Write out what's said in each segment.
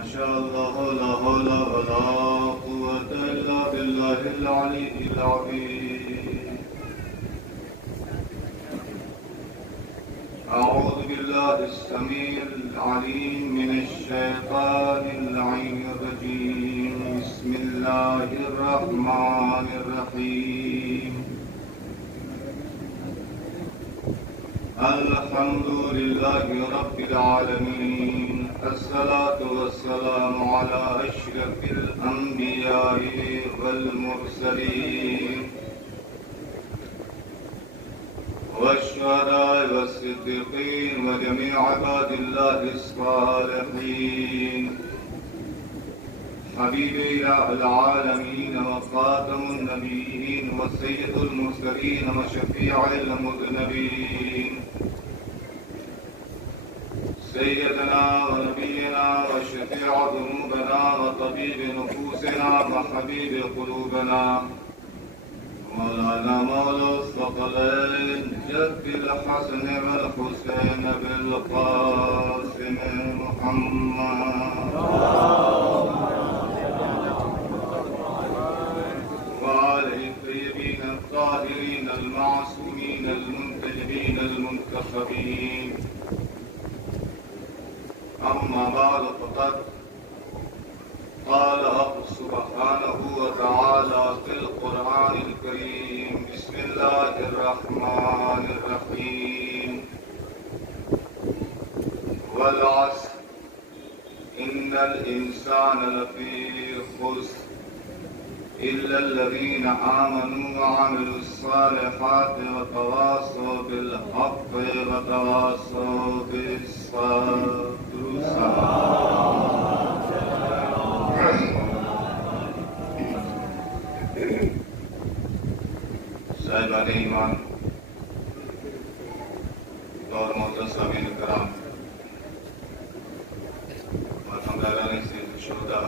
ما شاء الله لا حول ولا قوة إلا بالله العلي العظيم. أعوذ بالله السميع العليم من الشيطان اللعين الرجيم. بسم الله الرحمن الرحيم. الحمد لله رب العالمين. الصلاة والسلام على أشرف الأنبياء والمرسلين والشهداء والصديقين وجميع عباد الله الصالحين. حبيب العالمين وخاتم النبيين وسيد المرسلين وشفيع المذنبين سيدنا ونبينا وشفيع ذنوبنا وطبيب نفوسنا وحبيب قلوبنا مولانا مولى الثقلين جد الحسن والحسين بالقاسم محمد وآله الطيبين الطاهرين المعصومين المنتجبين المنتخبين. أما بعد فقد قال رب سبحانه وتعالى في القرآن الكريم. بسم الله الرحمن الرحيم. والعصر إن الإنسان لفي خسر إلا الذين آمنوا وعملوا الصالحات وتواصوا بالحق وتواصوا بالصبر. صاحبان ایمان اور معزز سامعین کرام اور ہمداران سید شہداء،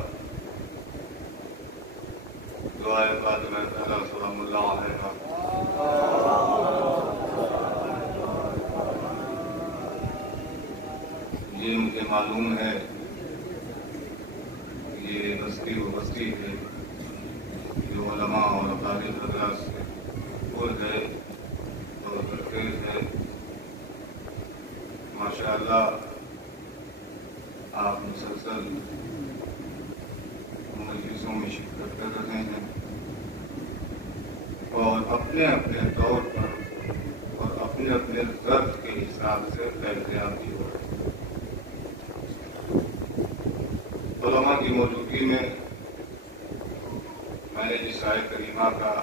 دعائے فاطمہ زہرا سلام اللہ علیہا، یہ مجھے معلوم ہے یہ بستی و بستی ہے جو علماء اور طالب حضرات سے بول گئے اور ترخیص ہے. ماشاءاللہ آپ مسلسل مجلسوں میں شرکت کر رہے ہیں اور اپنے اپنے طور پر اور اپنے اپنے ظرف کے حساب سے فیضیاب بھی ہو رہے ہیں. علماء کی موجودگی میں میں نے جس آیت کریمہ کا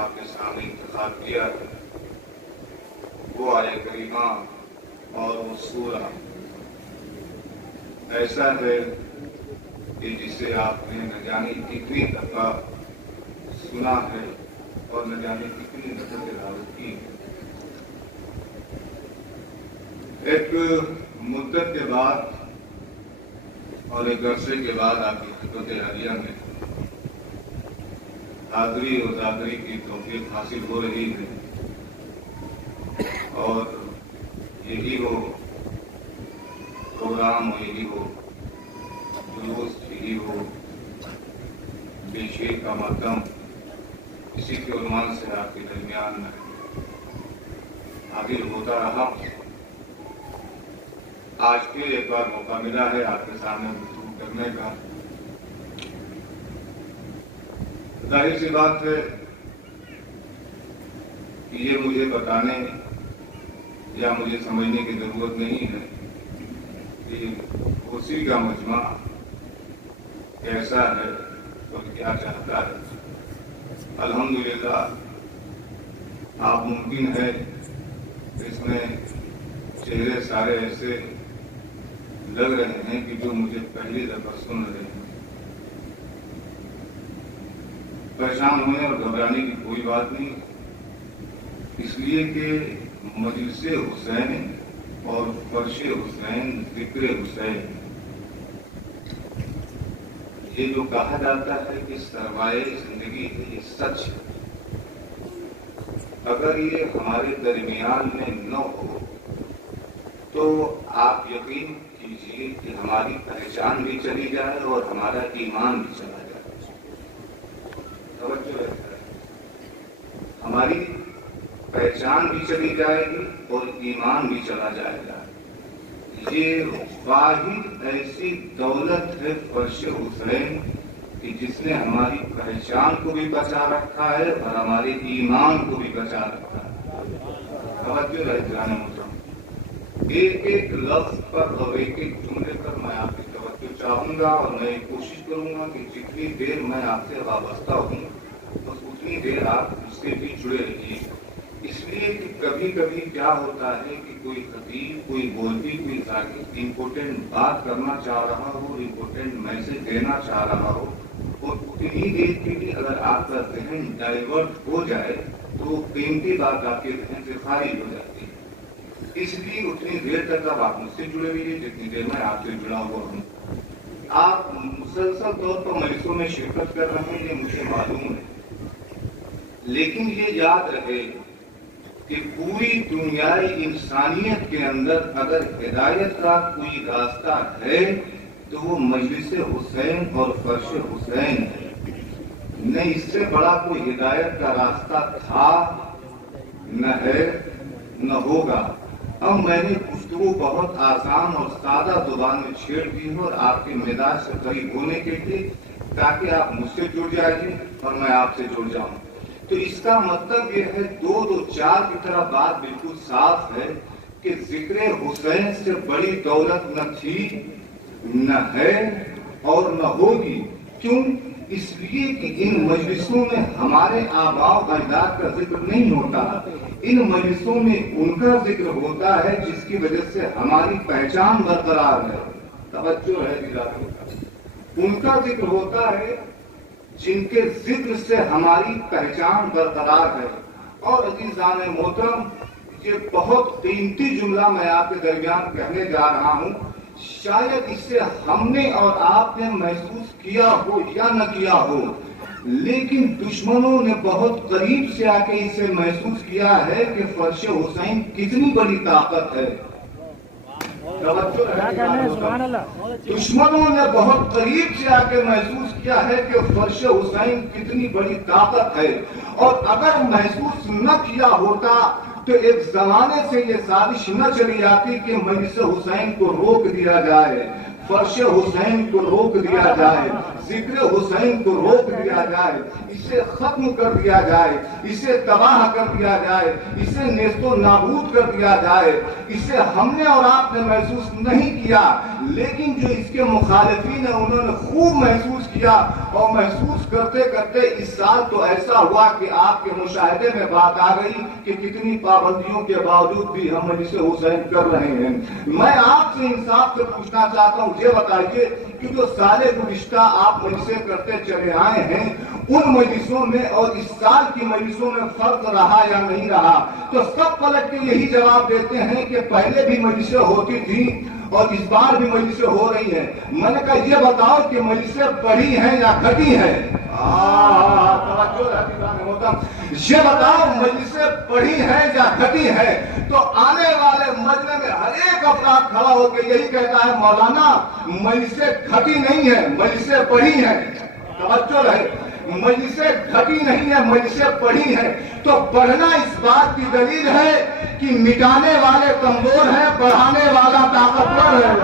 آپ کے سامنے انتخاب کیا ہے وہ آیت کریمہ اور وہ سورہ ایسا ہے کہ جسے آپ نے نہ جانے کتنی دفعہ سنا ہے اور نہ جانے کتنی دفعہ تلاوت کی ہے. ایک مدت کے بعد اور ایک عرصے کے بعد آپ کی خدمت عالیہ میں حاضری اور زادری کی توفیق حاصل ہو رہی ہے اور یہی وہ پروگرام اور یہی وہ جلوس، یہی وہ پیشی کا ماتم اسی کے عنوان سے آپ کے درمیان میں حاضر ہوتا رہا. آج پھر ایک بار موقع ملا ہے آپ کے سامنے گفتگو کرنے کا. ظاہر سی بات ہے کہ یہ مجھے بتانے یا مجھے سمجھنے کی ضرورت نہیں ہے کہ اسی کا مجمع کیسا ہے اور کیا چاہتا ہے. الحمدللہ آپ ممکن ہے اس میں چہرے سارے ایسے لگ رہے ہیں کہ جو مجھے پہلی دفعہ سن رہے ہیں. پریشان ہونے اور گھبرانے کی کوئی بات نہیں، اس لیے کہ مجلس حسین اور فرش حسین ذکر حسین، یہ جو کہا جاتا ہے کہ سرمایہ زندگی ہے، یہ سچ ہے. اگر یہ ہمارے درمیان میں نہ ہو تو آپ یقین کیجیے کیجیے کہ ہماری پہچان بھی چلی جائے اور ہمارا ایمان بھی چلا جائے. توجہ رہتا ہے، ہماری پہچان بھی چلی جائے گی اور ایمان بھی چلا جائے گا. یہ واحد ایسی دولت ہے فرش حسین کہ جس نے ہماری پہچان کو بھی بچا رکھا ہے اور ہمارے ایمان کو بھی بچا رکھا ہے. توجہ رہ جانے محترم، ایک ایک لفظ پر اور ایک ایک جملے پر میں آپ کی توجہ چاہوں گا اور میں کوشش کروں گا کہ جتنی دیر میں آپ سے وابستہ ہوں بس اتنی دیر آپ اس سے بھی جڑے رہیے. اس لیے کہ کبھی کبھی کیا ہوتا ہے کہ کوئی خطیب، کوئی مولوی، کوئی ذاکر امپورٹنٹ بات کرنا چاہ رہا ہو، امپورٹنٹ میسج دینا چاہ رہا ہو، اور اتنی دیر کے لیے اگر آپ کا ذہن ڈائیورٹ ہو جائے تو قیمتی بات آپ کے ذہن سے خارج ہو جاتی ہے. اس لیے اتنی دیر تک آپ مجھ سے جڑے رہیے جتنی دیر میں آپ سے جڑا ہوا ہوں. آپ مسلسل طور پر مجلسوں میں شرکت کر رہے ہیں، یہ مجھے معلوم ہے، لیکن یہ یاد رہے کہ پوری دنیائے انسانیت کے اندر اگر ہدایت کا کوئی راستہ ہے تو وہ مجلس حسین اور فرش حسین ہے. نہ اس سے بڑا کوئی ہدایت کا راستہ تھا، نہ ہے، نہ ہوگا. اب میں نے گفتگو بہت آسان اور سادہ زبان میں چھیڑ دی ہے اور آپ کے مزاج سے قریب ہونے کے لیے، تاکہ آپ مجھ سے جڑ جائیے اور میں آپ سے جڑ جاؤں. تو اس کا مطلب یہ ہے، دو چار کی طرح بات بالکل صاف ہے کہ ذکر حسین سے بڑی دولت نہ تھی، نہ ہے اور نہ ہوگی. کیوں؟ اس لیے کہ ان مجلسوں میں ہمارے آباء و اجداد کا ذکر نہیں ہوتا، ان مجلسوں میں ان کا ذکر ہوتا ہے جس کی وجہ سے ہماری پہچان برقرار ہے. توجہ ہے، ان کا ذکر ہوتا ہے جن کے ذکر سے ہماری پہچان برقرار ہے. اور عزیزان محترم، یہ بہت قیمتی جملہ میں آپ کے درمیان کہنے جا رہا ہوں. شاید اس سے ہم نے اور آپ نے محسوس کیا ہو یا نہ کیا ہو، لیکن دشمنوں نے بہت قریب سے آ کے اسے محسوس کیا ہے کہ فرش حسین کتنی بڑی طاقت ہے. دشمنوں نے بہت قریب سے آ کے محسوس کیا ہے کہ فرش حسین کتنی بڑی طاقت ہے. اور اگر محسوس نہ کیا ہوتا تو ایک زمانے سے یہ سازش نہ چلی آتی کہ مجلس حسین کو روک دیا جائے، فرش حسین کو روک دیا جائے، ذکر حسین کو روک دیا جائے، اسے ختم کر دیا جائے، اسے تباہ کر دیا جائے، اسے نیست و نابود کر دیا جائے. اسے ہم نے اور آپ نے محسوس نہیں کیا، لیکن جو اس کے مخالفین ہیں انہوں نے خوب محسوس کیا. اور محسوس کرتے کرتے اس سال تو ایسا ہوا کہ آپ کے مشاہدے میں بات آ گئی کہ کتنی پابندیوں کے باوجود بھی ہم مجلس حسین کر رہے ہیں. میں آپ سے انصاف سے پوچھنا چاہتا ہوں، یہ بتائیے کہ جو سال گزشتہ آپ مجلسیں کرتے چلے آئے ہیں، ان مجلسوں میں اور اس سال کی مجلسوں میں فرق رہا یا نہیں رہا؟ تو سب پلٹ کے یہی جواب دیتے ہیں کہ پہلے بھی مجلسیں ہوتی تھی اور اس بار بھی مجلسیں ہو رہی ہیں. میں نے کہا یہ بتاؤ کہ مجلسیں بڑھی ہیں یا گھٹی ہیں؟ یہ بتاؤ مجلسیں بڑھی ہیں یا گھٹی ہیں؟ تو آنے والے مجلس میں ہر ایک افراد کھڑا ہو کے یہی کہتا ہے مولانا مجلسیں گھٹی نہیں ہیں، مجلسیں بڑھی ہیں. توجہ رہے، مجلسیں گھٹی نہیں ہے، مجلسیں بڑھی ہیں. تو بڑھنا اس بات کی دلیل ہے کہ مٹانے والے کمزور ہیں، بڑھانے والا طاقتور ہے.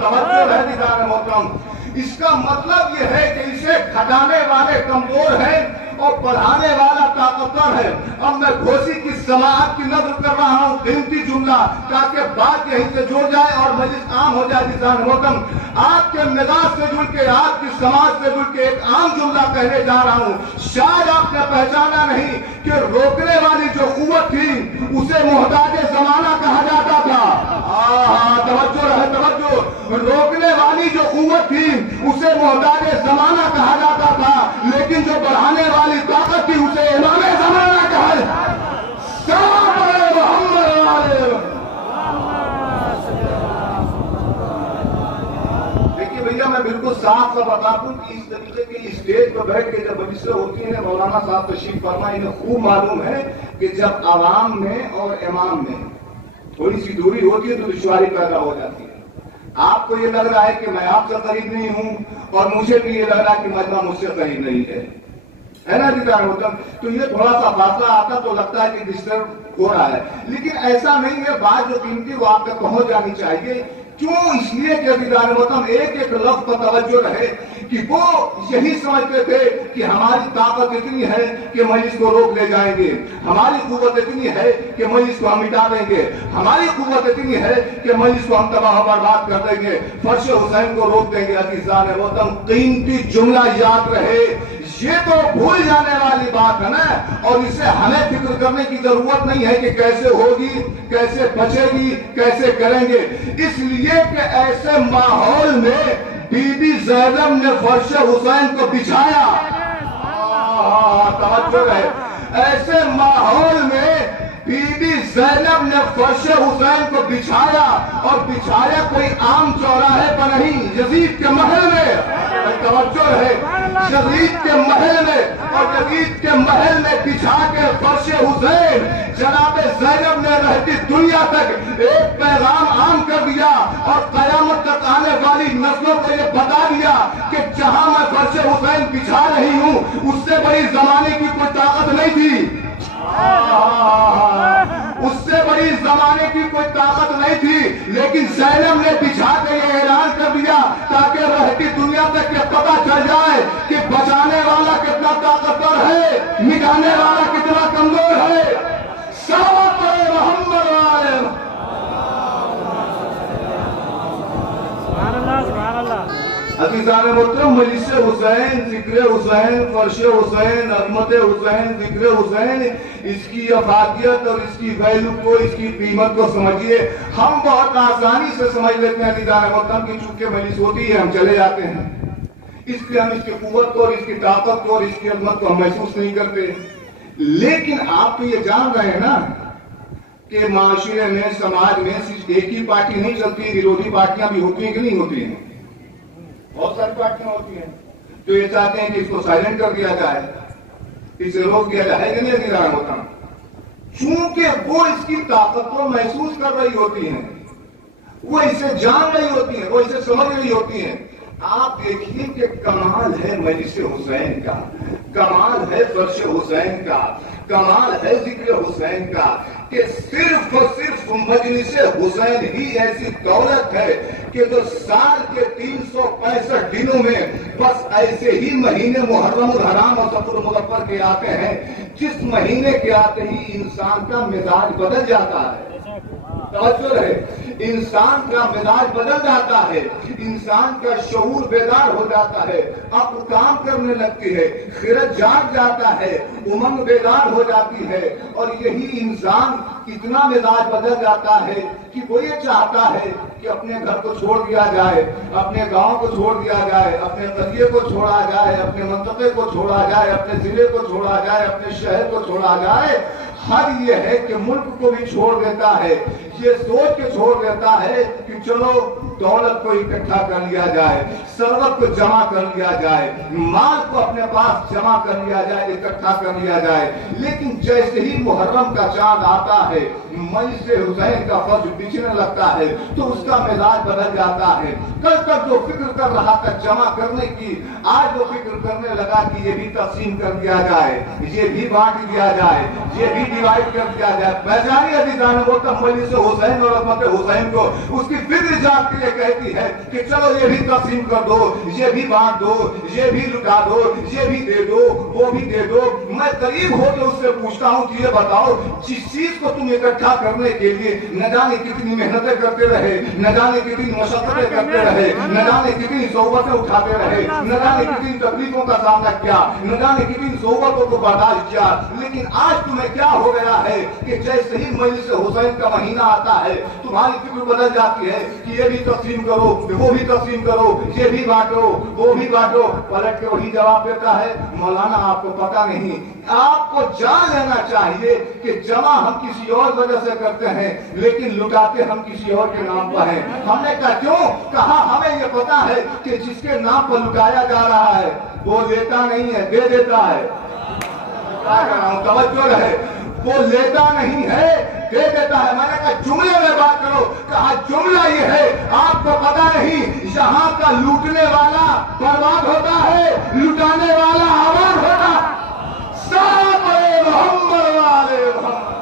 توجہ ہے دیدار محترم، اس کا مطلب یہ ہے کہ اسے گھٹانے والے کمزور ہیں اور بڑھانے والا طاقتور ہے. اب میں گھوسی کی سماعت کی نظر کر رہا ہوں، قیمتی جملہ، تاکہ بات یہیں سے جڑ جائے اور مجلس عام ہو جائے. دیدار محترم، آپ کے مزاج سے جڑ کے، آپ کی سماعت سے جڑ کے ایک عام جملہ کہنے جا رہا ہوں. شاید آپ نے پہچانا نہیں کہ روکنے والی جو قوت تھی اسے محتاج زمانہ کہا جاتا تھا. توجہ رہے، توجہ. روکنے والی جو قوت تھی اسے محتاج زمانہ کہا جاتا تھا، لیکن جو بڑھانے والی طاقت تھی اسے امام زمانہ کہا جاتا. دیکھیے بھیا، میں بالکل صاف سا بتا دوں کہ اس طریقے کی اسٹیج پر بیٹھ کے جب مجلسیں ہوتی ہیں، مولانا صاحب تشریف فرما، انہیں خوب معلوم ہے کہ جب عوام میں اور امام میں تھوڑی سی دوری ہوتی ہے تو دشواری پیدا ہو جاتی ہے. آپ کو یہ لگ رہا ہے کہ میں آپ سے قریب نہیں ہوں اور مجھے بھی یہ لگ رہا ہے کہ مجمع مجھ سے قریب نہیں ہے نا دیدار محترم؟ تو یہ تھوڑا سا فاصلہ آتا تو لگتا ہے کہ ڈسٹرب ہو رہا ہے، لیکن ایسا نہیں ہے. بات جو قیمتی وہ آپ تک پہنچ جانی چاہیے. کیوں؟ اس لیے کہ دیدار محترم ایک ایک لفظ پر توجہ رہے کہ وہ یہی سمجھتے تھے کہ ہماری طاقت اتنی ہے کہ مجلس کو روک لے جائیں گے، ہماری قوت اتنی ہے کہ مجلس کو ہم مٹا دیں گے، ہماری قوت اتنی ہے کہ مجلس کو ہم تباہ و برباد کر دیں گے، فرش حسین کو روک دیں گے. عزیزان محترم قیمتی جملہ یاد رہے، یہ تو بھول جانے والی بات ہے نا، اور اسے ہمیں فکر کرنے کی ضرورت نہیں ہے کہ کیسے ہوگی، کیسے بچے گی، کیسے کریں گے. اس لیے کہ ایسے ماحول میں بی بی زینب نے فرش حسین کو بچھایا. توجہ ہے، ایسے ماحول میں بی بی زینب نے فرش حسین کو بچھایا، اور بچھایا کوئی عام چوراہے پر نہیں، یزید کے محل میں. توجہ ہے، یزید کے محل میں، اور یزید کے محل میں بچھا کے فرش حسین جناب زینب نے رہتی دنیا تک ایک پیغام عام کر دیا، اور قیامت تک آنے والی نسلوں کو یہ بتا دیا کہ جہاں میں فرش حسین بچھا رہی ہوں اس سے بڑی زمانے کی کوئی طاقت نہیں تھی، اس سے بڑی زمانے کی کوئی طاقت نہیں تھی. لیکن زینب نے بچھا کے یہ اعلان کر دیا تاکہ رہتی دنیا تک یہ پتہ چل جائے کہ بچانے والا کتنا طاقتور ہے، مٹانے والا کتنا کمزور ہے. صلوات محمد علیہ. عزیزان محترم مجلس حسین، ذکر حسین، فرش حسین، عظمت حسین، ذکر حسین، اس کی افادیت اور اس کی ویلو کو، اس کی قیمت کو سمجھیے. ہم بہت آسانی سے سمجھ لیتے ہیں عزیزان محترم کی چونکہ مجلس ہوتی ہے ہم چلے جاتے ہیں، اس لیے ہم اس کی قوت کو اور اس کی طاقت کو اور اس کی عظمت کو ہم محسوس نہیں کرتے. لیکن آپ تو یہ جان رہے ہیں نا کہ معاشرے میں، سماج میں صرف ایک ہی پارٹی نہیں چلتی، ورودھی پارٹیاں بھی ہوتی ہیں کہ نہیں ہوتی ہیں؟ بہت ساری پارٹیاں ہوتی ہیں جو یہ چاہتے ہیں کہ اس کو سائلنٹ کر دیا جائے، اسے روک دیا جائے کہ نہیں عزیزان ہوتا. چونکہ وہ اس کی طاقت کو محسوس کر رہی ہوتی ہیں، وہ اسے جان رہی ہوتی ہیں، وہ اسے سمجھ رہی ہوتی ہیں. آپ دیکھیے کہ کمال ہے مجلس حسین کا، کمال ہے فرش حسین کا، کمال ہے ذکر حسین کا کہ صرف اور صرف مجلس حسین ہی ایسی دولت ہے کہ جو سال کے 365 دنوں میں بس ایسے ہی مہینے محرم الحرام اور صفر المظفر کے آتے ہیں جس مہینے کے آتے ہی انسان کا مزاج بدل جاتا ہے. توجہ رہے، انسان کا مزاج بدل جاتا ہے، انسان کا شعور بیدار ہو جاتا ہے، عقل کام کرنے لگتی ہے، خرد جاگ جاتا ہے، امنگ بیدار ہو جاتی ہے. اور یہی انسان اتنا مزاج بدل جاتا ہے کہ وہ یہ چاہتا ہے کہ اپنے گھر کو چھوڑ دیا جائے، اپنے گاؤں کو چھوڑ دیا جائے، اپنے قریے کو چھوڑا جائے، اپنے منطقے کو چھوڑا جائے، اپنے ضلع کو چھوڑا جائے، اپنے شہر کو چھوڑا جائے. حد یہ ہے کہ ملک کو بھی چھوڑ دیتا ہے، یہ سوچ کے چھوڑ دیتا ہے کہ چلو دولت کو اکٹھا کر لیا جائے، ثروت کو جمع کر لیا جائے، مال کو اپنے پاس جمع کر لیا جائے، اکٹھا کر لیا جائے. لیکن جیسے ہی محرم کا چاند آتا ہے، مجلس حسین کا فرض بچھنے لگتا ہے تو اس کا مزاج بدل جاتا ہے. کل تک جو فکر کر رہا تھا جمع کرنے کی، آج وہ فکر کرنے لگا کہ یہ بھی تقسیم کر دیا جائے، یہ بھی بانٹ دیا جائے، یہ بھی ڈیوائڈ کر دیا جائے. پہچانی عزیزان وہ تب مجلس حسین اور عظمت حسین کو اس کی فکر جاتی ہے، کہتی ہے کہ چلو یہ بھی تقسیم کر دو، یہ بھی بانٹ دو، یہ بھی لٹا دو، یہ بھی دے دو، وہ بھی دے دو. میں قریب ہو کے اس سے پوچھتا ہوں کہ یہ بتاؤ جس چیز کو تم اکٹھا کرنے کے لیے نہ جانے کتنی محنتیں کرتے رہے، نہ جانے کتنی مشقتیں کرتے رہے، نہ جانے کتنی صحبتیں اٹھاتے رہے، نہ جانے کتنی تکلیفوں کا سامنا کیا، نہ جانے کتنی صحبتوں کو برداشت کیا، لیکن آج تمہیں کیا ہو گیا ہے کہ جیسے ہی مجلس حسین کا مہینہ آتا ہے تمہاری فکر بدل جاتی ہے کہ یہ بھی تقسیم کرو، وہ بھی تقسیم کرو، یہ بھی بانٹو، وہ بھی بانٹو. پلٹ کے وہی جواب دیتا ہے مولانا آپ کو پتہ نہیں. آپ کو جان لینا چاہیے کہ جمع ہم کسی اور وجہ سے کرتے ہیں لیکن لٹاتے ہم کسی اور کے نام پر ہیں. ہم نے کہا کیوں؟ کہا ہمیں یہ پتا ہے کہ جس کے نام پر لٹایا جا رہا ہے وہ لیتا نہیں ہے، دے دیتا ہے. توجہ رہے، وہ لیتا نہیں ہے، دے دیتا ہے. میں نے کہا جملے میں بات کرو. کہا جملہ یہ ہے آپ کو پتا نہیں یہاں کا لوٹنے والا برباد ہوتا ہے, لٹانے والا آباد ہوتا ہے. سب محمد والے محمد.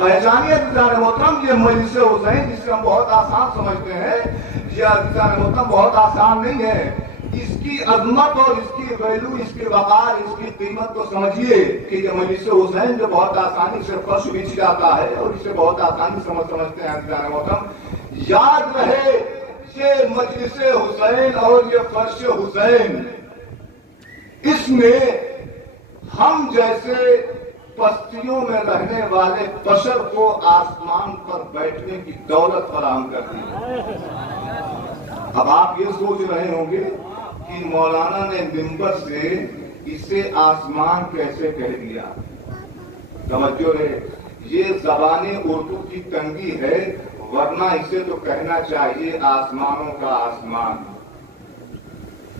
پہچانیے عزیزان محترم, یہ مجلس حسین جس سے ہم بہت آسان سمجھتے ہیں, یہ عزیزان محترم بہت آسان نہیں ہے. اس کی عظمت اور اس کی ویلو, اس کی وقار, اس کی قیمت کو سمجھیے کہ یہ مجلس حسین جو بہت آسانی سے فرش بچھ جاتا ہے اور اسے بہت آسانی سمجھتے ہیں عزیزان محترم. یاد رہے یہ مجلس حسین اور یہ فرش حسین, اس میں ہم جیسے پستیوں میں رہنے والے بشر کو آسمان پر بیٹھنے کی دولت فراہم کرتی ہے. اب آپ یہ سوچ رہے ہوں گے کہ مولانا نے منبر سے اسے آسمان کیسے کہہ دیا. توجہ ہے, یہ زبان اردو کی تنگی ہے, ورنہ اسے تو کہنا چاہیے آسمانوں کا آسمان.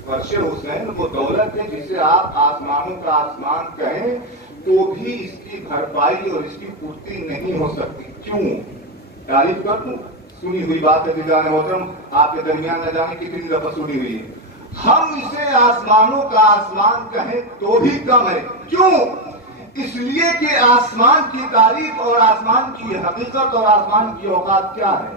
فرش حسین وہ دولت ہے جسے آپ آسمانوں کا آسمان کہیں تو بھی اس کی بھرپائی اور اس کی پورتی نہیں ہو سکتی. کیوں؟ تعریف کر دوں, سنی ہوئی بات ہے عزیزان محترم, آپ کے درمیان نہ جانے کتنی دفعہ سنی ہوئی ہے. ہم اسے آسمانوں کا آسمان کہیں تو بھی کم ہے. کیوں؟ اس لیے کہ آسمان کی تعریف اور آسمان کی حقیقت اور آسمان کی اوقات کیا ہے.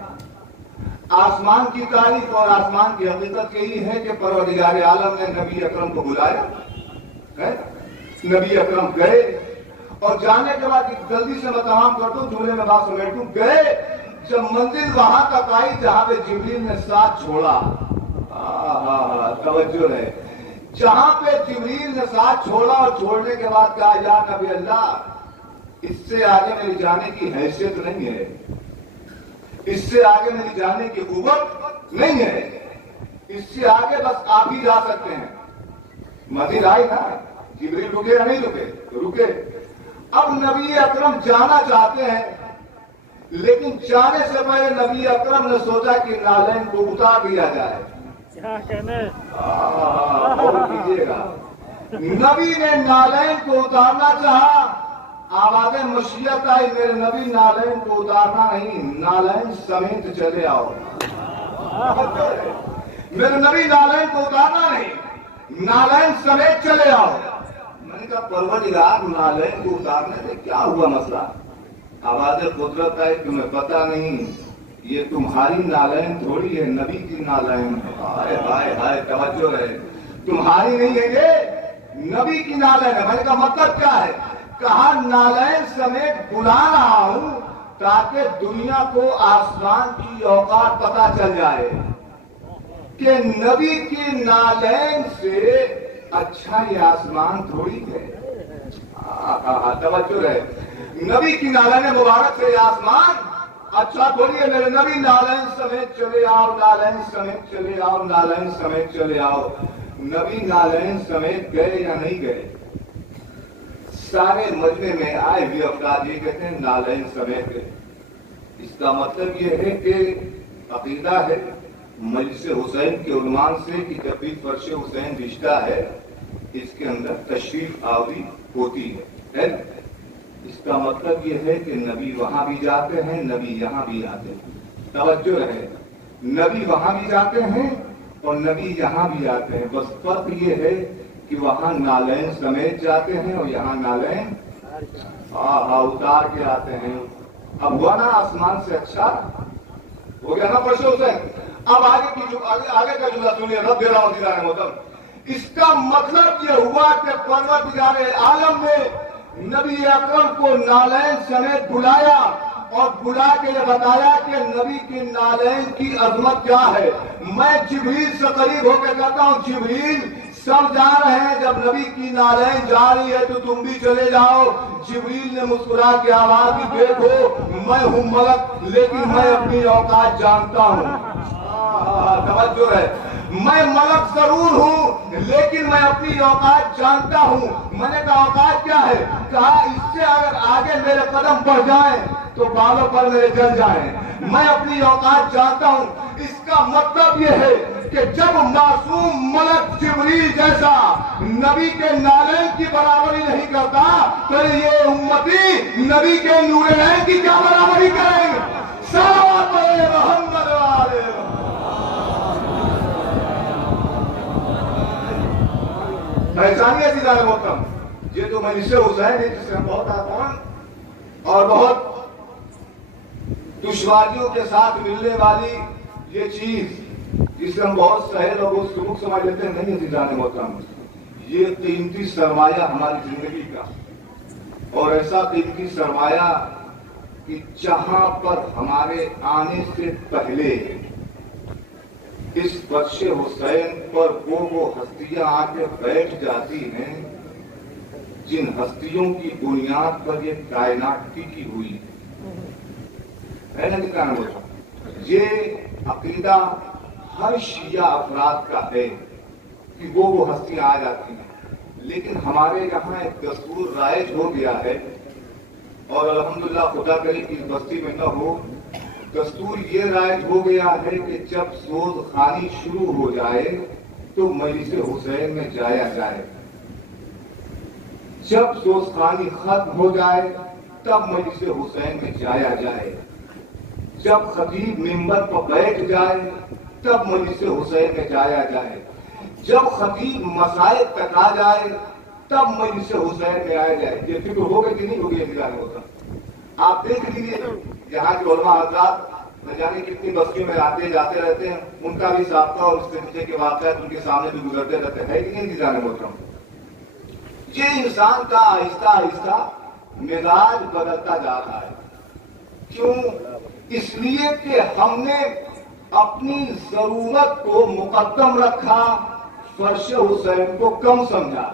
آسمان کی تعریف اور آسمان کی حقیقت یہی ہے کہ پروردگار عالم نے نبی اکرم کو بلایا, نبی اکرم گئے اور جانے کے بعد جلدی سے میں تمام کر دوں, جملے میں بات سمیٹ دوں. گئے جب منزل وہاں تک آئی جہاں پہ جبریل نے ساتھ چھوڑا. توجہ ہے, جہاں پہ جبریل نے ساتھ چھوڑا اور چھوڑنے کے بعد کہا یا نبی اللہ, اس سے آگے میری جانے کی حیثیت نہیں ہے, اس سے آگے میری جانے کی قوت نہیں ہے, اس سے آگے بس آپ ہی جا سکتے ہیں. مزید آئی نا, جبریل رکے یا نہیں رکے؟ رکے. اب نبی اکرم جانا چاہتے ہیں, لیکن جانے سے پہلے نبی اکرم نے سوچا کہ نالین کو اتار دیا جائے. اور کیجیے گا, نبی نے نالین کو اتارنا چاہا, آواز مشیت آئی, میرے نبی نالین کو اتارنا نہیں, نالین سمیت چلے آؤ. میرے نبی نالین کو اتارنا نہیں, نالین سمیت چلے آؤ. میں نے کہا پروردگار نالین کو اتارنے سے کیا ہوا مسئلہ؟ آواز قدرت آئی, تمہیں پتا نہیں یہ تمہاری نالین تھوڑی ہے, نبی کی نالین ہے. ہائے ہائے ہائے, توجہ ہے, تمہاری نہیں ہے, یہ نبی کی نالین ہے. میں نے کہا مطلب کیا ہے؟ کہا نالین سمیت بلا رہا ہوں تاکہ دنیا کو آسمان کی اوقات پتا چل جائے کہ نبی کی نالین سے اچھا یہ آسمان تھوڑی ہے. توجہ ہے, نبی کی نالین مبارک سے یہ آسمان اچھا تھوڑی ہے. میرے نبی نالین سمیت چلے آؤ, نالین سمیت چلے آؤ, نالین سمیت چلے آؤ. نبی نالین سمیت گئے یا نہیں گئے؟ سارے مجمع میں آئے ہوئے افراد یہ کہتے ہیں نالین سمیت گئے. اس کا مطلب یہ ہے کہ عقیدہ ہے مجلس حسین کے عنوان سے کہ جب بھی فرش حسین رشتہ ہے اس کے اندر تشریف آوری ہوتی ہے. اس کا مطلب یہ ہے کہ نبی وہاں بھی جاتے ہیں, نبی یہاں بھی آتے ہیں. توجہ رہے, نبی وہاں بھی جاتے ہیں اور نبی یہاں بھی آتے ہیں. بس فرق یہ ہے کہ وہاں نالین سمیت جاتے ہیں اور یہاں نالین اتار کے آتے ہیں. اب ہوا نا آسمان سے اچھا ہو گیا نا فرش حسین. اب آگے کا جملہ سنیے, رب دے رہا ہوں عزیزان محترم. اس کا مطلب یہ ہوا کہ پروردگار عالم نے نبی اکرم کو نالین سمیت بلایا اور بلا کے یہ بتایا کہ نبی کی نالین کی عظمت کیا ہے. میں جبریل سے قریب ہو کے کہتا ہوں, جبریل سب جا رہے ہیں, جب نبی کی نالین جا رہی ہے تو تم بھی چلے جاؤ. جبریل نے مسکرا کے آواز دی, دیکھو میں ہوں ملک لیکن میں اپنی اوقات جانتا ہوں. توجہ ہے, میں ملک ضرور ہوں لیکن میں اپنی اوقات جانتا ہوں. میں نے کہا اوقات کیا ہے؟ کہا اس سے اگر آگے میرے قدم بڑھ جائیں تو بالوں پر میرے جل جائیں. میں اپنی اوقات جانتا ہوں. اس کا مطلب یہ ہے کہ جب معصوم ملک جبریل جیسا نبی کے نالین کی برابری نہیں کرتا تو یہ امتی نبی کے نورین کی کیا برابری کریں گے؟ صلوات محمد علیہ پہچانیے عزیزان محترم، یہ تو مجلس حسین ہے جس سے ہم بہت آسان اور بہت دشواریوں کے ساتھ ملنے والی یہ چیز جسے ہم بہت سہل اور بہت سبک سمجھ لیتے ہیں، نہیں عزیزان محترم، یہ قیمتی سرمایہ ہماری زندگی کا، اور ایسا قیمتی سرمایہ کہ جہاں پر ہمارے آنے سے پہلے اس فرش حسین پر وہ ہستیاں آ کے بیٹھ جاتی ہیں جن ہستیوں کی بنیاد پر یہ کائنات ٹکی ہوئی ہے نا کہنا ہوتا۔ یہ عقیدہ ہر شیعہ افراد کا ہے کہ وہ ہستیاں آ جاتی ہیں، لیکن ہمارے یہاں ایک دستور رائج ہو گیا ہے، اور الحمدللہ خدا کرے کہ اس بستی میں نہ ہو، دستور یہ رائج ہو گیا ہے کہ جب سوز خانی شروع ہو جائے تو مجلس حسین میں جایا جائے، جب سوز خانی ختم ہو جائے تب مجلس حسین میں جایا جائے، جب خطیب منبر پر بیٹھ جائے تب مجلس حسین میں جایا جائے، جب خطیب مسائل تک آ جائے تب مجلس حسین میں آیا جائے۔ یہ فکر ہوگا کہ نہیں ہوگی انتظار ہوتا؟ آپ دیکھ لیجیے یہاں کے علماء حضرات نہ جانے کتنی بستیوں میں آتے جاتے رہتے ہیں، ان کا بھی سابقہ اور اس کے نیچے کے واقعات ان کے سامنے بھی گزرتے رہتے ہیں کہ نہیں انتظار ہوتا؟ یہ انسان کا آہستہ آہستہ مزاج بدلتا جا رہا ہے۔ کیوں؟ اس لیے کہ ہم نے اپنی ضرورت کو مقدم رکھا، فرش حسین کو کم سمجھا۔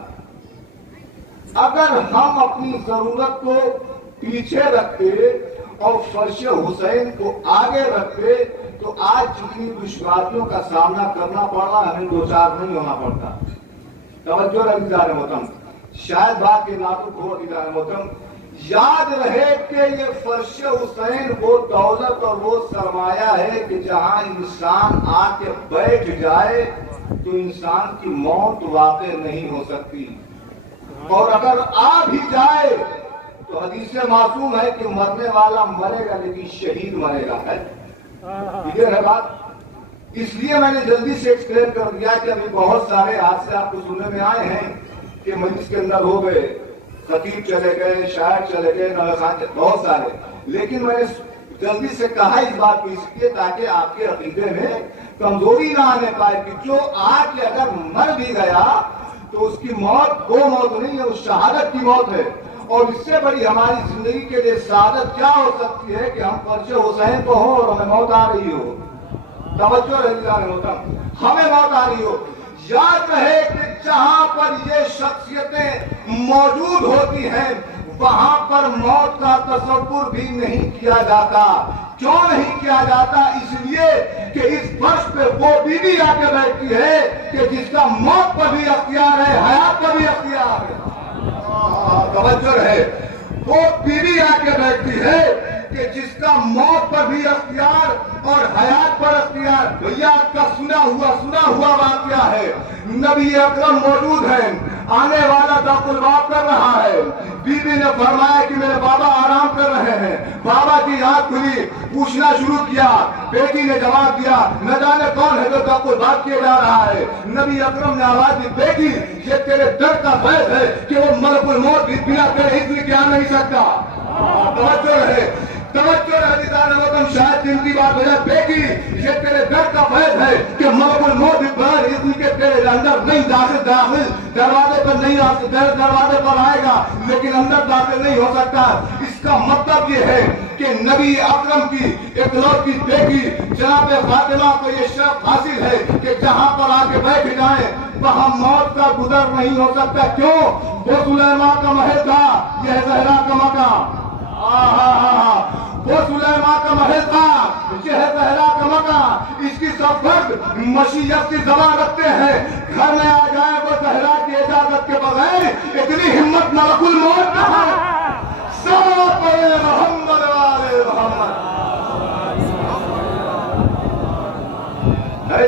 اگر ہم اپنی ضرورت کو پیچھے رکھتے اور فرش حسین کو آگے رکھتے تو آج جتنی دشواریوں کا سامنا کرنا پڑ رہا ہمیں دو چار نہیں ہونا پڑتا۔ توجہ رکھ عزیزان محترم، شاید بات کے ناطق ہو عزیزان محترم، یاد رہے کہ یہ فرش حسین وہ دولت اور وہ سرمایہ ہے کہ جہاں انسان آ کے بیٹھ جائے تو انسان کی موت واقع نہیں ہو سکتی، اور اگر آ بھی جائے تو حدیث معصوم ہے کہ مرنے والا مرے گا لیکن شہید مرے گا۔ کلیئر ہے بات؟ اس لیے میں نے جلدی سے ایکسپلین کر دیا کہ ابھی بہت سارے حادثے آپ کو سننے میں آئے ہیں کہ مجلس کے اندر ہو گئے، خطیب چلے گئے، شاعر چلے گئے، نوے خان بہت سارے، لیکن میں نے جلدی سے کہا اس بات کو اس لیے تاکہ آپ کے عقیدے میں کمزوری نہ آنے پائے کہ جو آ کے اگر مر بھی گیا تو اس کی موت وہ موت نہیں ہے، اس شہادت کی موت ہے۔ اور اس سے بڑی ہماری زندگی کے لیے سعادت کیا ہو سکتی ہے کہ ہم فرش حسین کو ہوں اور ہمیں موت آ رہی ہو۔ توجہ رہی ہوتا ہمیں موت آ رہی ہو۔ یاد رہے کہ جہاں پر یہ شخصیتیں موجود ہوتی ہیں وہاں پر موت کا تصور بھی نہیں کیا جاتا۔ کیوں نہیں کیا جاتا؟ اس لیے کہ اس فرش پہ وہ بیوی آ کے بیٹھتی ہے کہ جس کا موت پر بھی اختیار ہے، حیات پر بھی اختیار ہے۔ توجہ ہے، وہ بیوی آ کے بیٹھتی ہے کہ جس کا موت پر بھی اختیار اور حیات پر اختیار۔ بھیا آپ کا سنا ہوا واقعہ ہے، نبی اکرم موجود ہیں، آنے والا داخل الباب کر رہا ہے، بیوی نے فرمایا کہ میرے بابا آرام کر رہے ہیں، بابا کی آنکھ کھلی، پوچھنا شروع کیا، بیٹی نے جواب دیا نہ جانے کون ہے جو داخل الباب کیا جا رہا ہے۔ نبی اکرم نے آواز دی، بیٹی یہ تیرے درد کا فیض ہے کہ وہ ملک الموت بھی بنا تیرے اذن کے آ نہیں سکتا۔ توجہ ہے، توجہ عزیزان وطن، شاید دل کی بات ہے، بیٹی یہ تیرے درد کا فیض ہے کہ ملک الموت بغیر اذن کے تیرے اندر نہیں داخل دروازے پر نہیں دروازے پر آئے گا لیکن اندر داخل نہیں ہو سکتا۔ اس کا مطلب یہ ہے کہ نبی اکرم کی اکلوتی بیٹی جناب فاطمہ کو یہ شرف حاصل ہے کہ جہاں پر آ کے بیٹھ جائیں وہاں موت کا گزر نہیں ہو سکتا۔ کیوں؟ وہ سلیمان کا محل تھا، یہ زہرا کا مقام۔ وہ سلیمان کا محل تھا، یہ ہے زہرا کا مقام۔ اس کی سب فرد مشیت کی زبان رکھتے ہیں، گھر میں آ جائے وہ زہرا کی اجازت کے بغیر، اتنی ہمت ملک الموت نہ ہے۔ صلوات محمد والے محمد۔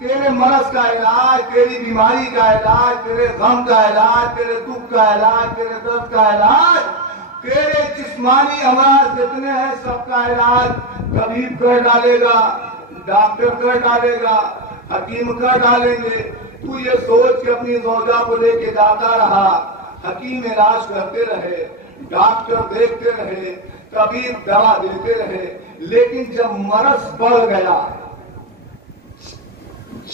تیرے مرض کا علاج، تیری بیماری کا علاج، تیرے غم کا علاج، تیرے دکھ کا علاج، تیرے درد کا علاج، تیرے جسمانی امراض جتنے ہیں سب کا علاج طبیب کر ڈالے گا، ڈاکٹر کر ڈالے گا، حکیم کر ڈالیں گے۔ تو یہ سوچ کے اپنی زوجہ کو لے کے جاتا رہا، حکیم علاج کرتے رہے، ڈاکٹر دیکھتے رہے، طبیب دوا دیتے رہے، لیکن جب مرض بڑھ گیا،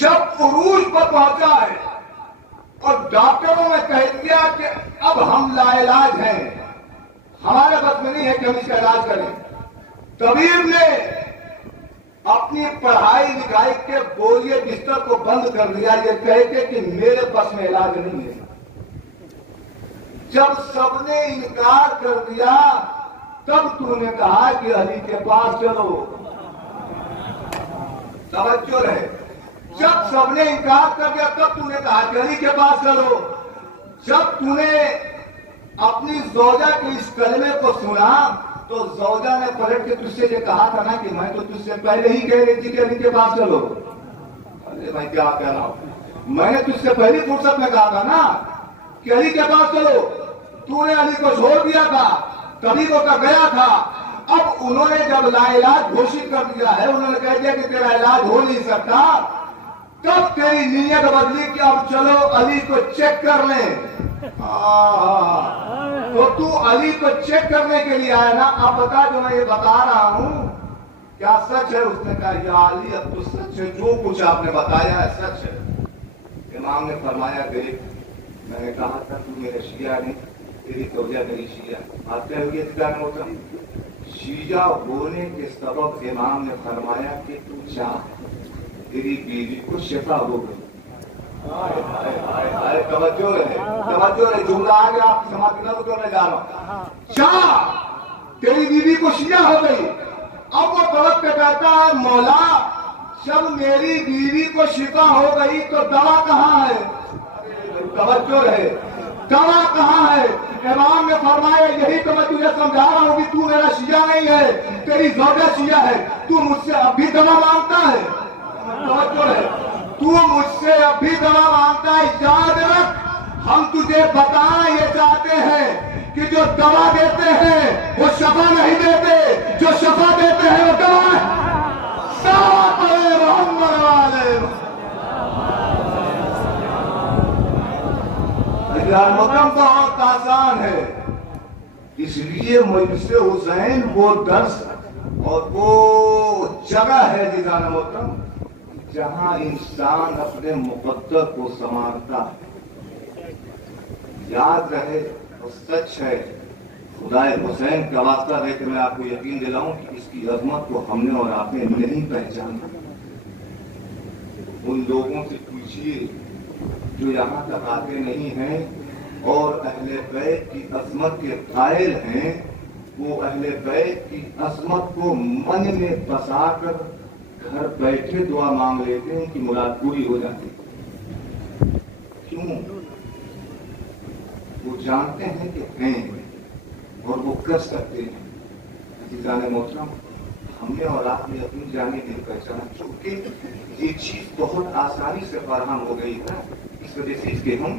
جب عروج پر پہنچا ہے اور ڈاکٹروں نے کہہ دیا کہ اب ہم لا علاج ہیں، ہمارے بس میں نہیں ہے کہ ہم اس کا علاج کریں، طبیب نے اپنی پڑھائی لکھائی کے بوریے بستر کو بند کر دیا یہ کہہ کے کہ میرے بس میں علاج نہیں ہے۔ جب سب نے انکار کر دیا تب تو نے کہا کہ علی کے پاس چلو۔ توجہ رہے، جب سب نے انکار کر دیا تب تو نے کہا کہ علی کے پاس چلو۔ جب تو نے اپنی زوجہ کے اس کلمے کو سنا تو زوجہ نے پلٹ کے تجھ سے یہ کہا تھا نا کہ میں تو تجھ سے پہلے ہی کہہ رہی تھی کہ علی کے پاس چلو۔ ارے بھائی کیا کہہ رہا ہوں، میں نے تجھ سے پہلی فرصت میں کہا تھا نا کہ علی کے پاس چلو، تو نے علی کو چھوڑ دیا تھا، کبھی کو کا گیا تھا۔ اب انہوں نے جب لا علاج گھوشت کر دیا ہے، انہوں نے کہہ دیا کہ تیرا علاج ہو نہیں سکتا، تب تیری نیت بدلی کہ اب چلو علی کو چیک کر لیں۔ تو علی کو چیک کرنے کے لیے آیا نا، اب بتا جو میں یہ بتا رہا ہوں کیا سچ ہے؟ اس نے کہا یا علی اب تو سچ ہے، جو کچھ آپ نے بتایا ہے سچ ہے۔ امام نے فرمایا دیکھ میں نے کہا تھا تو میرے شیعہ نہیں، تیری توجہ میری شیعہ آتے ہوئے اتنا ہوتا۔ شیعہ ہونے کے سبب امام نے فرمایا کہ تو چاہ تیری بیوی کو شفا ہو گئی۔ توجہ رہے، جملہ آ گیا آپ کی سماعت کی نظر کرنے جا رہا ہوں۔ چاہ تیری بیوی کو شیعہ ہو گئی۔ اب وہ طلب کے کہتا ہے مولا جب میری بیوی کو شفا ہو گئی تو دوا کہاں ہے؟ توجہ رہے، دوا کہاں ہے؟ امام نے فرمایا یہی تو میں تجھے سمجھا رہا ہوں کہ تو میرا شیعہ نہیں ہے، تیری زوجہ شیعہ ہے، تو مجھ سے اب بھی دوا مانگتا ہے۔ توجہ رہے، تو مجھ سے اب بھی دوا مانگتا ہے، یاد رکھ ہم تجھے بتانا یہ چاہتے ہیں کہ جو دوا دیتے ہیں وہ شفا نہیں دیتے، جو شفا دیتے ہیں وہ دوا ہے۔ مقام بہت آسان ہے، اس لیے مجلس حسین وہ درس اور وہ جگہ ہے جیزان محترم جہاں انسان اپنے مقدر کو سنوارتا ہے۔ یاد رہے اور سچ ہے، خدا حسین کا واسطہ ہے کہ میں آپ کو یقین دلاؤں کہ اس کی عظمت کو ہم نے اور آپ نے نہیں پہچانا۔ ان لوگوں سے پوچھیے جو یہاں تک آتے نہیں ہیں اور اہل بیت کی عظمت کے قائل ہیں، وہ اہل بیت کی عظمت کو من میں بسا کر گھر بیٹھے دعا مانگ لیتے ہیں کہ مراد پوری ہو جاتی۔ کیوں؟ وہ جانتے ہیں کہ ہیں اور وہ کر سکتے ہیں۔ عزیزان محترم، ہم نے اور آپ نے اپنی جانے نہیں پہچانا، چونکہ یہ چیز بہت آسانی سے فراہم ہو گئی ہے، اس وجہ سے اس کے ہم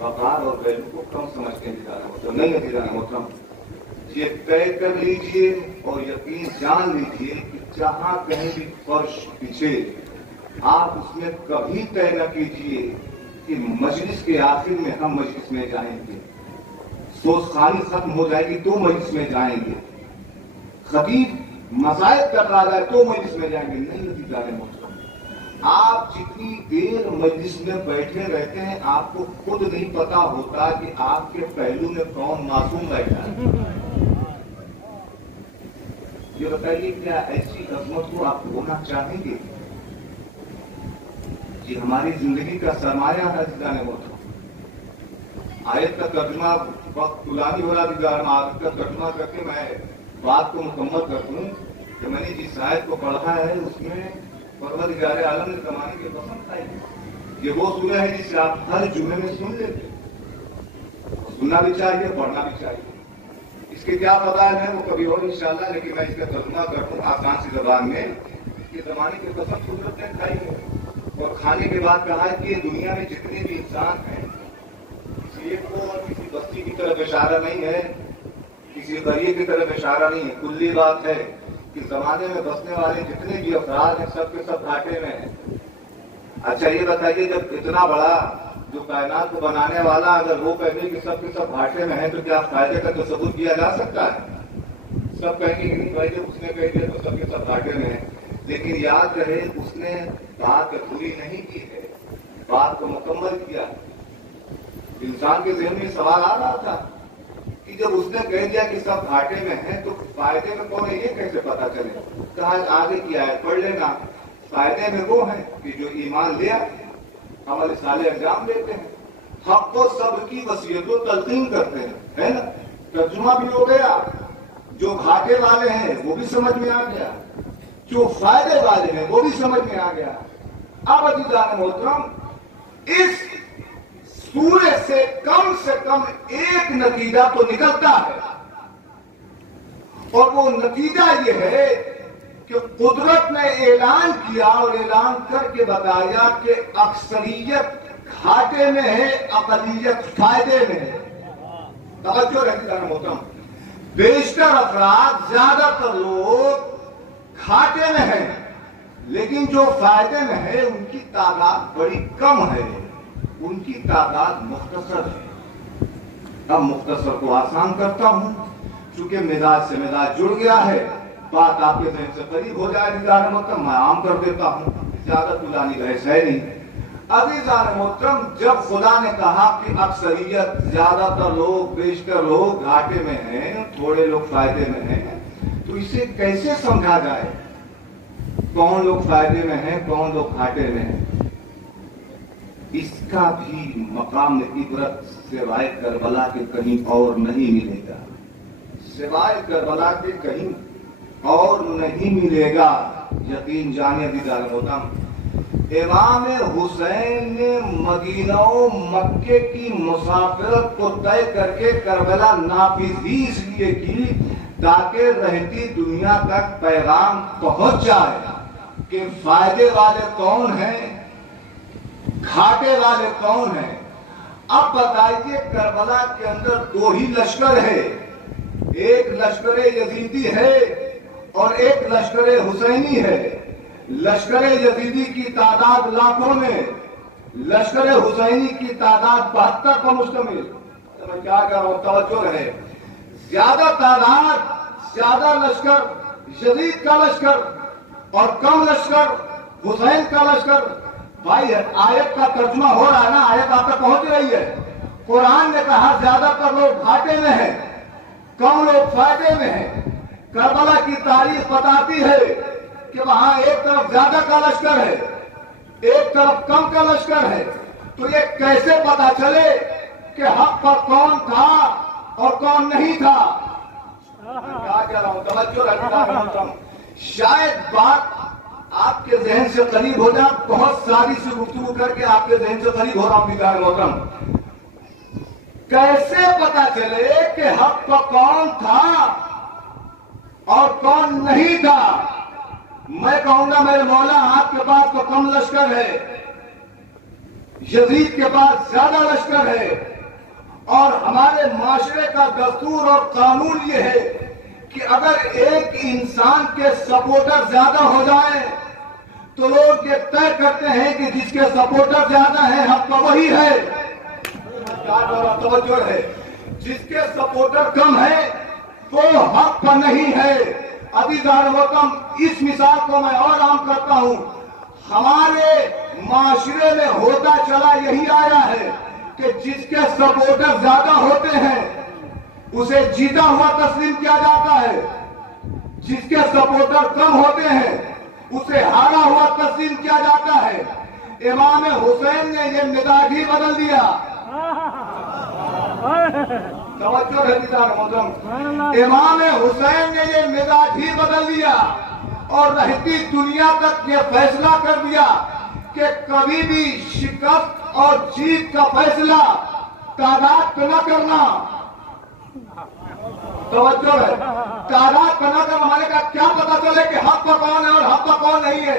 وقار اور ویلو کو کم سمجھتے ہیں۔ عزیزان محترم نہیں، عزیزان محترم یہ طے کر لیجئے اور یقین جان لیجئے کہ جہاں کہیں بھی فرش پیچھے آپ اس میں کبھی طے نہ کیجئے کہ مجلس کے آخر میں ہم مجلس میں جائیں گے، سوز خانی ختم ہو جائے گی تو مجلس میں جائیں گے، خطیب مسائل کرا جائے تو مجلس میں جائیں گے۔ نہیں عزیزان محترم، آپ جتنی دیر مجلس میں بیٹھے رہتے ہیں آپ کو خود نہیں پتا ہوتا کہ آپ کے پہلو میں کون معصوم بیٹھا ہے۔ یہ بتائیے کیا ایسی عظمت کو آپ ہونا چاہیں گے؟ یہ ہماری زندگی کا سرمایہ ہے عزیزان محترم۔ آیت کا ترجمہ وقت طولانی ہو رہا عزیزان، آیت کا ترجمہ کر کے میں بات کو مکمل کر دوں کہ میں نے جس آیت کو پڑھا ہے اس میں پروردگار عالم نے زمانے کے پسند کھائی۔ یہ وہ سورہ ہے جسے آپ ہر جمعے میں سن لیتے، سننا بھی چاہیے، پڑھنا بھی چاہیے۔ اس کے کیا پتا ہے وہ کبھی اور انشاءاللہ، لیکن میں اس کا ترجمہ کروں آسان سی زبان میں کہ زمانے کے قسم قدرت نے کھائی ہے اور کھانے کے بعد کہا کہ دنیا میں جتنے بھی انسان ہیں کسی ایک کو اور کسی بستی کی طرف اشارہ نہیں ہے, کسی قریے کی طرف اشارہ نہیں ہے, کلی بات ہے کہ زمانے میں بسنے والے جتنے بھی افراد ہیں سب کے سب گھاٹے میں ہیں. اچھا یہ بتائیے, جب اتنا بڑا جو کائنات کو بنانے والا اگر وہ کہے کہ سب کے سب گھاٹے میں ہیں تو کیا فائدے کا تصور کیا جا سکتا ہے؟ سب کہیں گے نہیں بھائی, جب اس نے کہہ دیا تو سب کے سب گھاٹے میں ہیں. لیکن یاد رہے اس نے بات ادھوری نہیں کی ہے, بات کو مکمل کیا. انسان کے ذہن میں سوال آ رہا تھا کہ جب اس نے کہہ دیا کہ سب گھاٹے میں ہیں تو فائدے میں کون ہے یہ کیسے پتا چلے؟ کہا آگے کیا ہے پڑھ لینا. فائدے میں وہ ہیں کہ جو ایمان لیا عمل صالح انجام دیتے ہیں, حق و صبر کی وصیت و تلقین کرتے ہیں, ہے نا. ترجمہ بھی ہو گیا, جو گھاٹے والے ہیں وہ بھی سمجھ میں آ گیا, جو فائدے والے ہیں وہ بھی سمجھ میں آ گیا. اب عزیزان محترم, اس سورے سے کم ایک نتیجہ تو نکلتا ہے, اور وہ نتیجہ یہ ہے کہ قدرت نے اعلان کیا اور اعلان کر کے بتایا کہ اکثریت گھاٹے میں ہے, اقلیت فائدے میں ہے. توجہ رہتی ہے محترم, بیشتر افراد زیادہ تر لوگ گھاٹے میں ہیں, لیکن جو فائدے میں ہے ان کی تعداد بڑی کم ہے, ان کی تعداد مختصر ہے. اب مختصر کو آسان کرتا ہوں, چونکہ مزاج سے مزاج جڑ گیا ہے, بات آپ کے ذہن سے قریب ہو جائے عزیزان محترم, میں عام کر دیتا ہوں, زیادہ طولانی بحث ہے نہیں. عزیزان محترم, جب خدا نے کہا کہ اکثریت زیادہ تر لوگ بیشتر لوگ گھاٹے میں ہیں, تھوڑے لوگ فائدے میں ہیں, تو اسے کیسے سمجھا جائے؟ کون لوگ فائدے میں ہیں, کون لوگ گھاٹے میں ہیں؟ اس کا بھی مقام عبرت سوائے کربلا کے کہیں اور نہیں ملے گا, سوائے کربلا کے کہیں اور نہیں ملے گا. یقین جانے عزیزان محترم, امام حسین نے مدینہ و مکے کی مسافرت کو طے کر کے کربلا نافذ ہی اس لیے کی تاکہ رہتی دنیا تک پیغام پہنچ جائے کہ فائدے والے کون ہیں, گھاٹے والے کون ہیں. اب بتائیے, کربلا کے اندر دو ہی لشکر ہے, ایک لشکر یزیدی ہے اور ایک لشکر حسینی ہے. لشکر یزیدی کی تعداد لاکھوں میں, لشکر حسینی کی تعداد 72 پر مشتمل. میں کیا کہہ رہا ہوں, توجہ رہے. زیادہ تعداد, زیادہ لشکر یزید کا لشکر اور کم لشکر حسین کا لشکر. بھائی آیت کا ترجمہ ہو رہا ہے نا, آیت آپ تک پہنچ رہی ہے. قرآن نے کہا زیادہ تر لوگ گھاٹے میں ہیں, کم لوگ فائدے میں ہیں. کربلا کی تاریخ بتاتی ہے کہ وہاں ایک طرف زیادہ کا لشکر ہے, ایک طرف کم کا لشکر ہے. تو یہ کیسے پتا چلے کہ حق پر کون تھا اور کون نہیں تھا؟ کیا کہہ رہا ہوں, توجہ رکھنا. شاید بات آپ کے ذہن سے قریب ہو جائے, بہت ساری سی گفتگو کر کے آپ کے ذہن سے قریب ہو رہا ہوں عزیزان محترم. کیسے پتا چلے کہ حق پر کون تھا اور کون نہیں تھا؟ میں کہوں گا میرے مولا, آپ کے پاس تو کم لشکر ہے, یزید کے پاس زیادہ لشکر ہے, اور ہمارے معاشرے کا دستور اور قانون یہ ہے کہ اگر ایک انسان کے سپورٹر زیادہ ہو جائیں تو لوگ یہ طے کرتے ہیں کہ جس کے سپورٹر زیادہ ہیں حق کا وہی ہے. توجہ ہے, جس کے سپورٹر کم ہیں وہ حق کا نہیں ہے. عزیزان محترم, اس مثال کو میں اور عام کرتا ہوں. ہمارے معاشرے میں ہوتا چلا یہی آیا ہے کہ جس کے سپورٹر زیادہ ہوتے ہیں اسے جیتا ہوا تسلیم کیا جاتا ہے, جس کے سپورٹر کم ہوتے ہیں اسے ہارا ہوا تسلیم کیا جاتا ہے. امام حسین نے یہ مزاج ہی بدل دیا. توجہ ہے عزیزان محترم, امام حسین نے یہ مزاج ہی بدل دیا اور رہتی دنیا تک یہ فیصلہ کر دیا کہ کبھی بھی شکست اور جیت کا فیصلہ تعداد پہ نہ کرنا. توجہ ہے, تعداد پہ نہ کرنا. ہمارے کا کیا پتا چلے کہ حق پر کون ہے اور حق پر کون نہیں ہے؟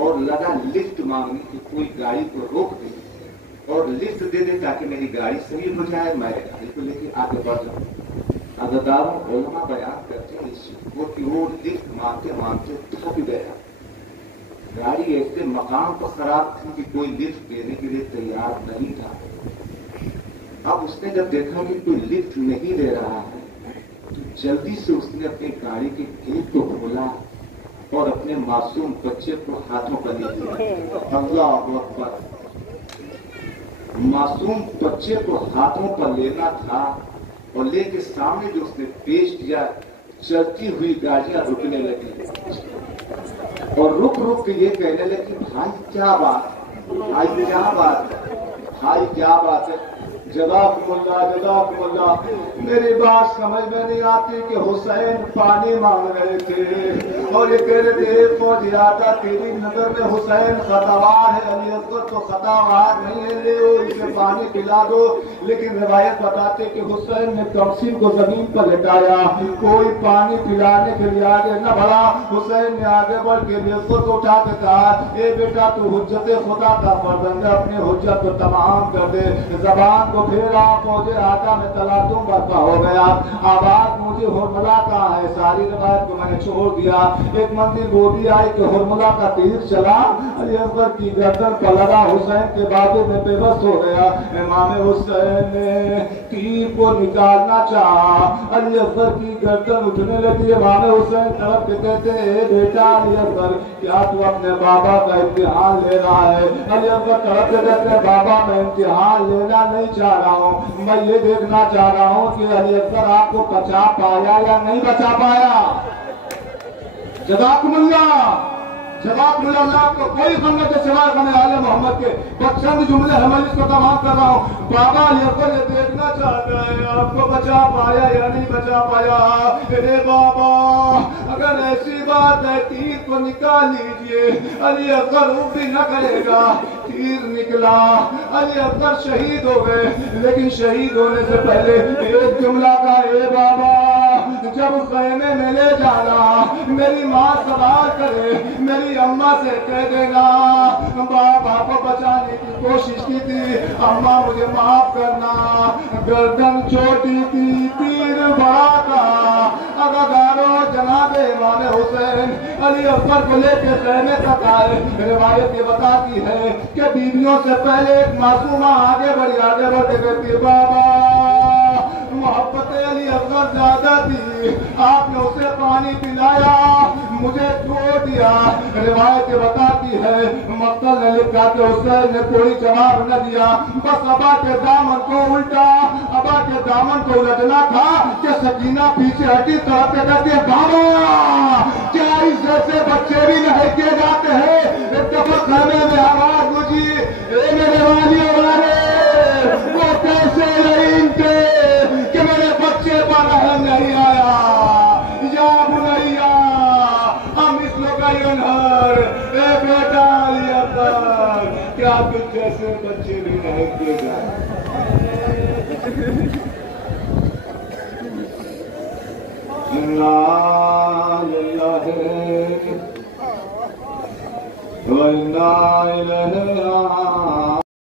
اور لگا لفٹ مانگنے کی کوئی گاڑی کو روک دے اور لفٹ دے دے تاکہ میری گاڑی صحیح ہو جائے، میں گاڑی کو لے کے آگے بڑھ جاؤں۔ عزاداروں علماء بیان کرتے ہیں اس کو کہ وہ لفٹ مانگتے مانگتے تھک گیا، گاڑی ایسے مقام پر خراب تھی کہ کوئی لفٹ دینے کے لیے تیار نہیں تھا۔ اب اس نے جب دیکھا کہ کوئی لفٹ نہیں دے رہا ہے تو جلدی سے اس نے اپنی گاڑی کے گیٹ کو کھولا اور اپنے معصوم بچے کو ہاتھوں پر لے لیا۔ اللہ اکبر! معصوم بچے کو ہاتھوں پر لینا تھا اور لے کے سامنے جو اس نے پیش کیا، چلتی ہوئی گاڑیاں رکنے لگی اور رک رک کے یہ کہنے لگی، بھائی کیا بات، بھائی کیا بات ہے، بھائی کیا بات ہے، جزاکم اللہ جزاکم اللہ۔ میری بات سمجھ میں نہیں آتی کہ حسین پانی مانگ رہے تھے اور یہ کہہ رہے تھے فوجی آتا تیری نظر میں حسین خطاوار ہے، علی اکبر تو خطاوار نہیں ہے، لے اسے پانی پلا دو۔ لیکن روایت بتاتے کہ حسین نے کمسین کو زمین پر لٹایا، کوئی پانی پلانے کے لیے آگے نہ بڑھا۔ حسین نے آگے بڑھ کے علی اکبر کو اٹھا کے کہا، اے بیٹا تو حجت خدا کا فرزند ہے، اپنی حجت کو تمام کر دے۔ زبان کو پھیرا، فوج آقا میں تلاطم برپا ہو گیا۔ آواز مجھے ہرملا کہاں ہے، ساری روایت کو میں نے چھوڑ دیا۔ ایک منزل وہ بھی آئی کہ ہرملا کا تیر چلا، علی اکبر کی گردن پر لگا، حسین کے بازو میں بے بس ہو گیا۔ امام حسین نے تیر کو نکالنا چاہا، علی اکبر کی گردن اٹھنے لگی۔ امام حسین طرف کے کہتے اے بیٹا علی اکبر، کیا تو اپنے بابا کا امتحان لے رہا ہے؟ علی اکبر طرف کے کہتے بابا میں امتحان لینا نہیں چاہ رہا ہوں، میں یہ دیکھنا چاہ رہا ہوں کہ علی اکبر آپ کو بچا پایا یا نہیں بچا پایا۔ جزاکم اللہ جزاکم اللہ کو کوئی غم کے سوائے غم آل محمد کے بخشند جملے ہم اس کو تمام کر رہا ہوں۔ بابا علی اکبر یہ دیکھنا چاہتا ہے آپ کو بچا پایا یا نہیں بچا پایا۔ ارے بابا اگر ایسی بات ہے تیر کو نکال لیجئے، علی اکبر وہ بھی نہ کرے گا۔ تیر نکلا، علی اکبر شہید ہو گئے، لیکن شہید ہونے سے پہلے ایک جملہ کا، اے بابا جب خیمے میں لے جانا میری ماں سوال کرے، میری اماں سے کہہ دینا بابا کو بچانے کی کوشش کی تھی، اماں مجھے معاف کرنا، گردن چھوٹی تھی تیر بڑا تھا۔ عزادارو جناب امام حسین علی اکبر کو لے کے خیمے تک آئے۔ روایت یہ بتاتی ہے کہ بیویوں سے پہلے ایک معصومہ آگے بڑھ کے کہتی بابا محبت علی اکبر زیادہ تھی، آپ نے اسے پانی پلایا، مجھے چھوڑ دیا۔ روایت یہ بتاتی ہے مقتل نے لکھا کہ حسین نے کوئی جواب نہ دیا، بس ابا کے دامن کو الٹا، ابا کے دامن کو الٹنا تھا کہ سکینہ پیچھے ہٹی، طرف کے کہتے بابا کیا اس جیسے بچے بھی نہیں کیے جاتے ہیں؟ ایک دفعہ خیمے میں آواز گونجی، اے میرے والیوں والے وہ کیسے رحیم تھے کہ میرے بچے پر رحم نہیں آیا۔ یا بنیا ہم اس لوگ انہر، اے بیٹا علی اکبر کیا کچھ جیسے بچے بھی نہیں کیے جائے۔ لا الہ وَإِنَّا إِلَيْهِ